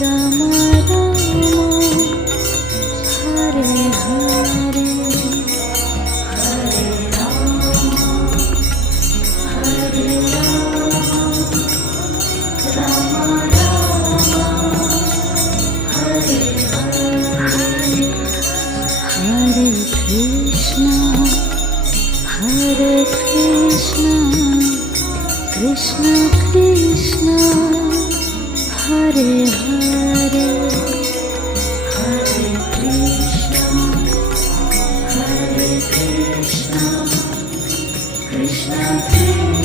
Ram Ram Hare Hare Hare Ram Hare Ram Ram Ram Hare Hare Hare Krishna Krishna Krishna Hare Hare Hare Krishna Krishna Krishna